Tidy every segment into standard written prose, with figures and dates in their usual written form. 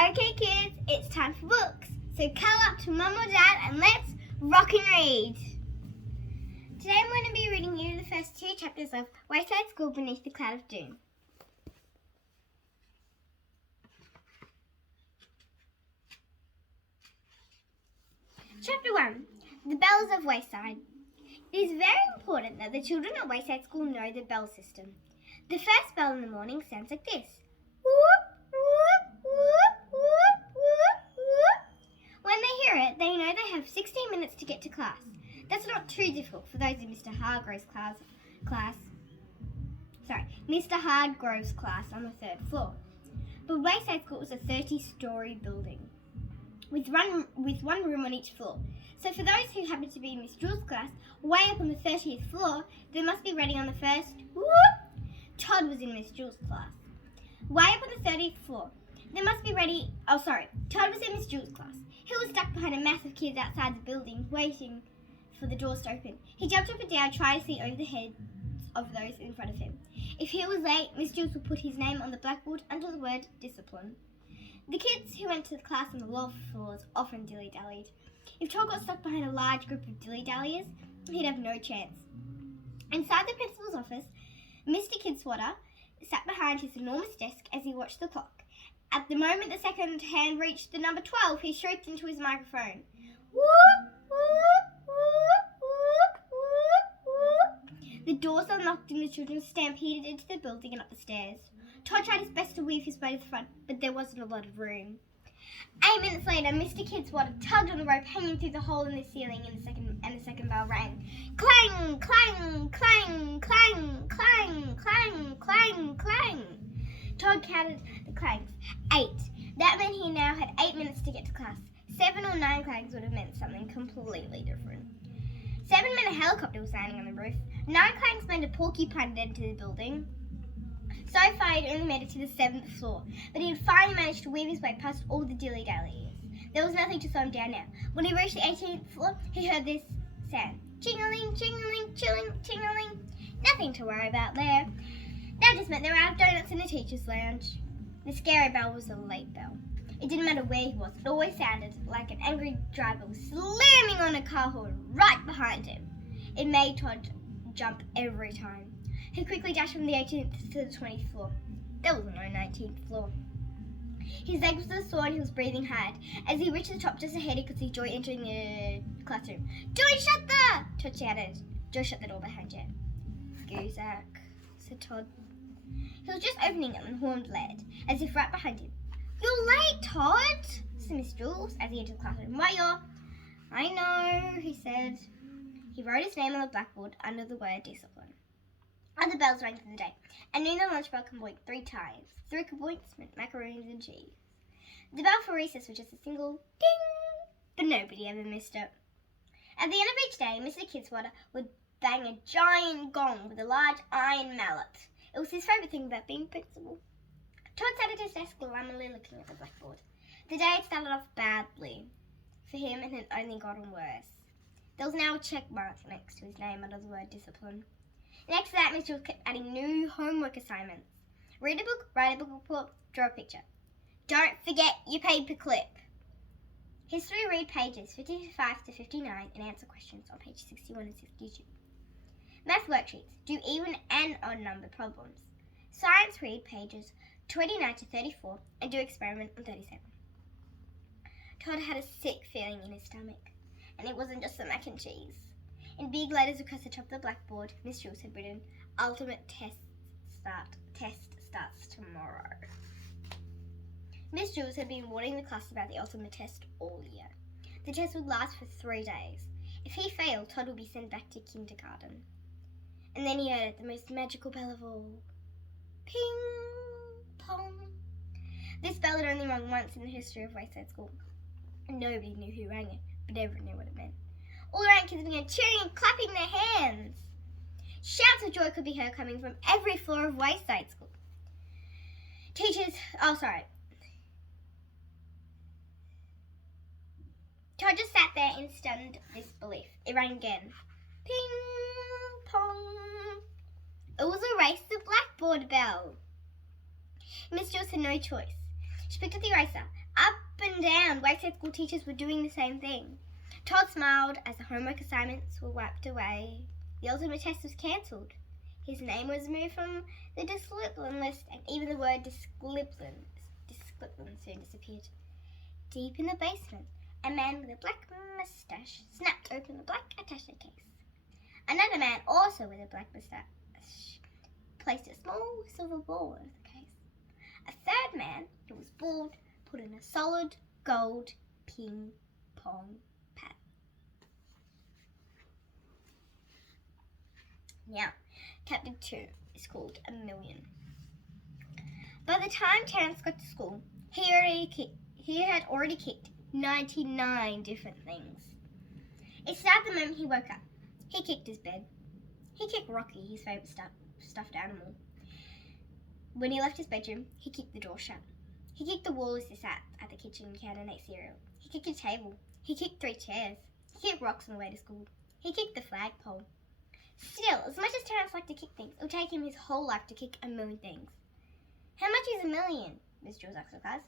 Okay kids, it's time for books. So cuddle up to Mum or Dad and let's rock and read. Today I'm going to be reading you the first 2 chapters of Wayside School Beneath the Cloud of Doom. Chapter 1. The Bells of Wayside. It is very important that the children at Wayside School know the bell system. The first bell in the morning sounds like this. Whoop, whoop, whoop, whoop, whoop, whoop. When they hear it, they know they have 16 minutes to get to class. That's not too difficult for those in Mr. Hargrove's class on the 3rd floor. But Wayside School is a 30-story building with one room on each floor. So for those who happen to be in Miss Jules' class, way up on the 30th floor, they must be ready on the first whoop. Todd was in Miss Jules' class. Way up on the 30th floor, they must be ready. Todd was in Miss Jules' class. He was stuck behind a mass of kids outside the building, waiting for the doors to open. He jumped up and down, trying to see over the heads of those in front of him. If he was late, Miss Jules would put his name on the blackboard under the word discipline. The kids who went to the class on the lower floors often dilly-dallied. If Todd got stuck behind a large group of dilly-dalliers, he'd have no chance. Inside the principal's office, Mr. Kidswatter sat behind his enormous desk as he watched the clock. At the moment the second hand reached the number 12, he shrieked into his microphone. Whoop, whoop, whoop, whoop, whoop, whoop. The doors unlocked and the children stampeded into the building and up the stairs. Todd tried his best to weave his way to the front, but there wasn't a lot of room. 8 minutes later, Mr. Kidswatter tugged on the rope hanging through the hole in the ceiling and the second bell rang. Clang, clang, clang, clang, clang, clang, clang, clang. Todd counted the clangs. 8. That meant he now had 8 minutes to get to class. 7 or 9 clangs would have meant something completely different. 7 meant a helicopter was landing on the roof. 9 clangs meant a porcupine had entered the building. So far, he'd only made it to the 7th floor, but he had finally managed to weave his way past all the dilly-dallies. There was nothing to slow him down now. When he reached the 18th floor, he heard this sound. Ching-a-ling, ching-a-ling, chilling, ching-a-ling. Nothing to worry about there. That just meant they were out of donuts in the teacher's lounge. The scary bell was a late bell. It didn't matter where he was. It always sounded like an angry driver was slamming on a car horn right behind him. It made Todd jump every time. He quickly dashed from the 18th to the 20th floor. There was no 19th floor. His legs were sore and he was breathing hard. As he reached the top just ahead, he could see Joy entering the classroom. "Joy, shut the..." Todd shouted. Joy shut the door behind her. "Guzak," said Todd. He was just opening it when the horn blared, as if right behind him. "You're late, Todd," said Miss Jules as he entered the classroom. "I know," he said. He wrote his name on the blackboard under the word discipline. Other bells rang through the day. At noon, the lunch bell boinked 3 times. 3 kaboinks meant macaroons and cheese. The bell for recess was just a single ding, but nobody ever missed it. At the end of each day, Mr. Kidswatter would bang a giant gong with a large iron mallet. It was his favourite thing about being principal. Todd sat at his desk gloomily looking at the blackboard. The day had started off badly for him and had only gotten worse. There was now a check mark next to his name under the word discipline. Next to that, Miss Jules kept adding new homework assignments. Read a book, write a book report, draw a picture. Don't forget your paperclip. History, read pages 55 to 59 and answer questions on page 61 and 62. Math worksheets, do even and odd number problems. Science, read pages 29 to 34 and do experiment on 37. Todd had a sick feeling in his stomach, and it wasn't just the mac and cheese. In big letters across the top of the blackboard, Miss Jules had written, "Ultimate test starts tomorrow." Miss Jules had been warning the class about the ultimate test all year. The test would last for 3 days. If he failed, Todd would be sent back to kindergarten. And then he heard the most magical bell of all. Ping, pong. This bell had only rung once in the history of Wayside School. Nobody knew who rang it, but everyone knew what it meant. All around, kids began cheering and clapping their hands. Shouts of joy could be heard coming from every floor of Wayside School. Todd just sat there in stunned disbelief. It rang again. Ping, pong. It was a race to blackboard bell. Miss Jules had no choice. She picked up the eraser. and down. Wayside school teachers were doing the same thing. Todd smiled as the homework assignments were wiped away. The ultimate test was cancelled. His name was removed from the discipline list, and even the word discipline soon disappeared. Deep in the basement, a man with a black moustache snapped open the black attaché case. Another man, also with a black moustache, placed a small silver ball in the case. A third man, who was bald, put in a solid gold ping pong pad. Now, chapter 2 is called A Million. By the time Terence got to school, he had already kicked 99 different things. It started the moment he woke up. He kicked his bed. He kicked Rocky, his favourite stuffed animal. When he left his bedroom, he kicked the door shut. He kicked the wall as he sat at the kitchen counter and ate cereal. He kicked a table. He kicked 3 chairs. He kicked rocks on the way to school. He kicked the flagpole. Still, as much as Terence liked to kick things, it would take him his whole life to kick a million things. How much is a million? Miss Jules asked the class.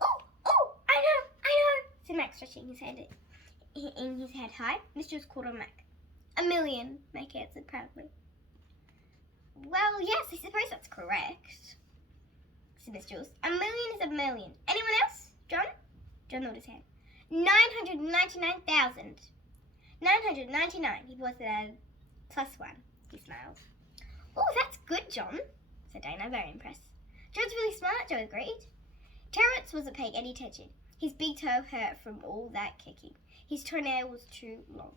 Oh, I know, said Mac, stretching his head in his head high. Miss Jules called on Mac. A million, Mac answered proudly. Well, yes, I suppose that's correct, said Miss Jules. A million is a million. Anyone else? John? John nodded his head. 999,000. 999, he was at +1. He smiled. Oh, that's good, John, said Dana, very impressed. John's really smart, Joe agreed. Terence wasn't paying any attention. His big toe hurt from all that kicking. His toenail was too long.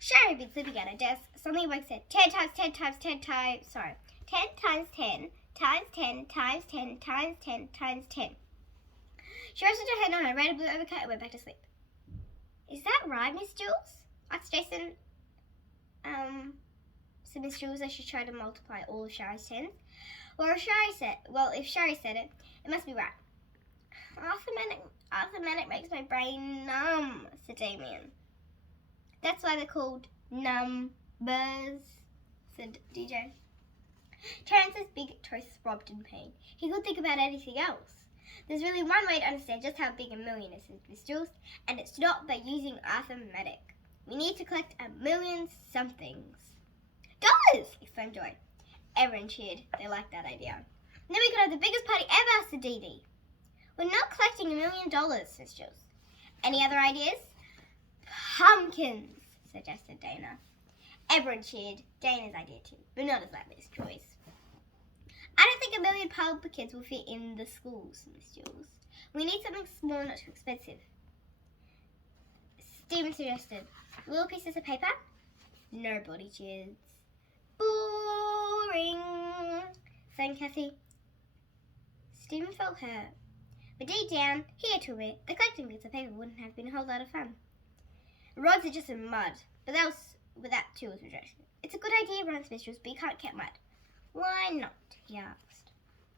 Sherry had been sleeping at her desk. Suddenly Wake said, 10 times 10 times 10 times, 10 times 10 times 10 times 10 times 10 times 10. She rested her hand on her red blue overcoat and went back to sleep. Is that right, Miss Jules? Asked Jason. Said Miss Jules as she tried to multiply all of Sherry's tens. If Sherry said it, it must be right. Arithmetic makes my brain numb, said Damien. That's why they're called numbers, said DJ. Terence's big toe throbbed in pain. He couldn't think about anything else. There's really one way to understand just how big a million is, said Miss Jules, and it's not by using arithmetic. We need to collect 1,000,000 somethings. Dollars! Exclaimed Joy. Everyone cheered. They liked that idea. Then we could have the biggest party ever, said Dee Dee. We're not collecting $1,000,000, said Jules. Any other ideas? Pumpkins, suggested Dana. Everyone cheered. Dana's idea too, but not as loudly as Joy's. I don't think 1,000,000 pumpkins will fit in the schools, Miss Jules. We need something small, not too expensive. Stephen suggested. Little pieces of paper? Nobody cheers. Boring, sang Kathy. Stephen felt hurt, but deep down, he had to admit the collecting bits of paper wouldn't have been a whole lot of fun. Rods are just in mud, but that too was rejection. It's a good idea, Ron's Miss Jules, but you can't get mud. Why not? He asked.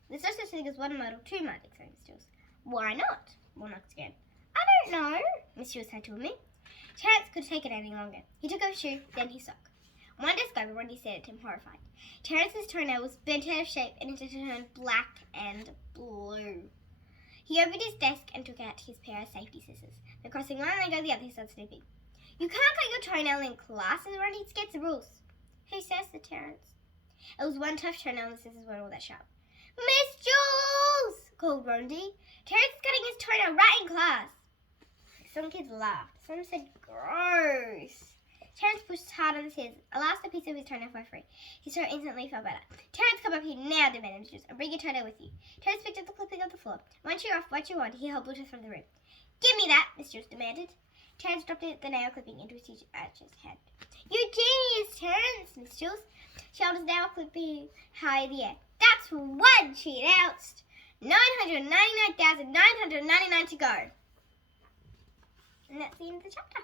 There's no such thing as one mud or two mud, exclaimed Miss Jules. Why not? Ron asked again. I don't know, Miss Jules had to admit. Terence couldn't take it any longer. He took off his shoe, then his sock. One desk over, Ronnie stared at him, horrified. Terence's toenail was bent out of shape and it turned black and blue. He opened his desk and took out his pair of safety scissors. Then crossing one leg over the other, he started snipping. You can't cut your toenail in class, said Ronnie. It's against the rules. Who says, said Terence. It was one tough toenail and the scissors weren't all that sharp. Miss Jules! Called Ronnie. Terence is cutting his toenail right in class. Some kids laughed. Some said, gross. Terence pushed hard on the scissors. At last, a piece of his toenail fell free. His toe instantly felt better. Terence, come up here now, demanded Miss Jules, and bring your toenail with you. Terence picked up the clipping off the floor. Once you're off what you want, he held Bluetooth from the room. Give me that, Miss Jules demanded. Terence dropped the nail clipping into his teacher's hand. You genius, Terence, Miss Jules. She held his nail clipping high in the air. That's one, she announced. 999,999 to go. And that's the end of the chapter.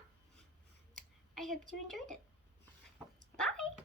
I hope you enjoyed it. Bye!